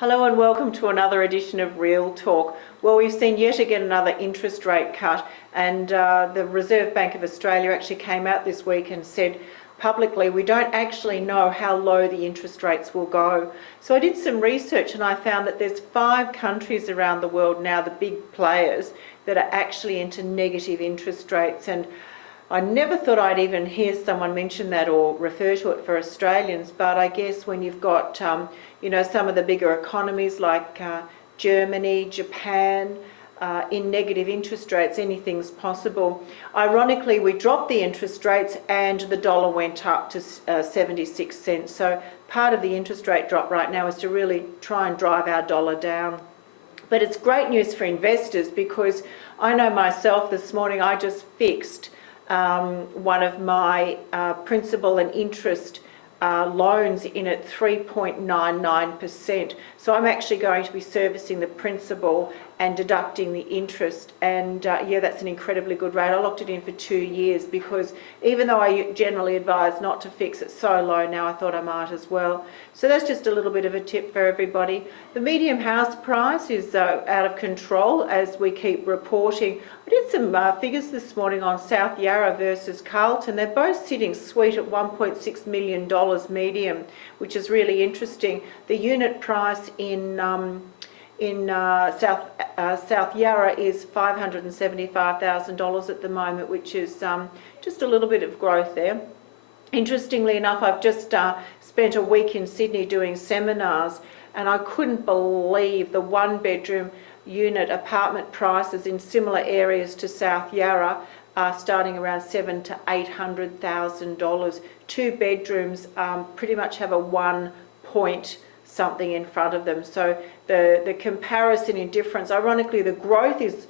Hello and welcome to another edition of Real Talk. Well, we've seen yet again another interest rate cut, and the Reserve Bank of Australia actually came out this week and said publicly we don't actually know how low the interest rates will go. So I did some research and I found that there's 5 countries around the world now, the big players, that are actually into negative interest rates. And I never thought I'd even hear someone mention that or refer to it for Australians, but I guess when you've got some of the bigger economies like Germany, Japan, in negative interest rates, anything's possible. Ironically, we dropped the interest rates and the dollar went up to 76 cents. So part of the interest rate drop right now is to really try and drive our dollar down. But it's great news for investors, because I know myself this morning I just fixed one of my principal and interest loans in at 3.99%. So I'm actually going to be servicing the principal and deducting the interest, and that's an incredibly good rate. I locked it in for 2 years because even though I generally advise not to fix it so low now, I thought I might as well. So that's just a little bit of a tip for everybody. The medium house price is out of control as we keep reporting. I did some figures this morning on South Yarra versus Carlton. They're both sitting sweet at $1.6 million medium, which is really interesting. The unit price in South Yarra is $575,000 at the moment, which is just a little bit of growth there. Interestingly enough, I've just spent a week in Sydney doing seminars, and I couldn't believe the 1-bedroom unit apartment prices in similar areas to South Yarra are starting around $700,000 to $800,000. 2 bedrooms pretty much have a 1 point something in front of them. So the comparison in difference, ironically, the growth is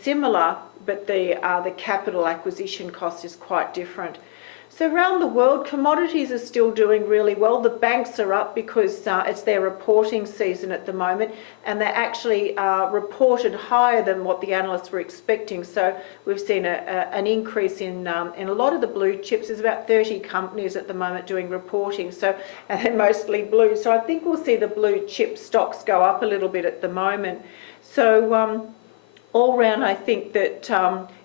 similar, but the capital acquisition cost is quite different. So around the world, commodities are still doing really well. The banks are up because it's their reporting season at the moment, and they actually reported higher than what the analysts were expecting. So we've seen an increase in a lot of the blue chips. There's about 30 companies at the moment doing reporting, and they're mostly blue. So I think we'll see the blue chip stocks go up a little bit at the moment. So all round, I think that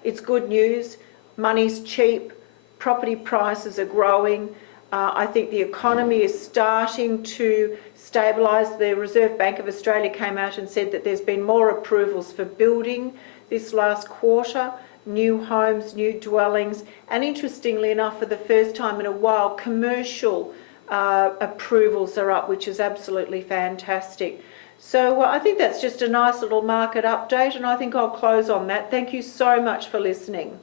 it's good news. Money's cheap. Property prices are growing. I think the economy is starting to stabilise. The Reserve Bank of Australia came out and said that there's been more approvals for building this last quarter, new homes, new dwellings, and interestingly enough, for the first time in a while, commercial approvals are up, which is absolutely fantastic. So I think that's just a nice little market update, and I think I'll close on that. Thank you so much for listening.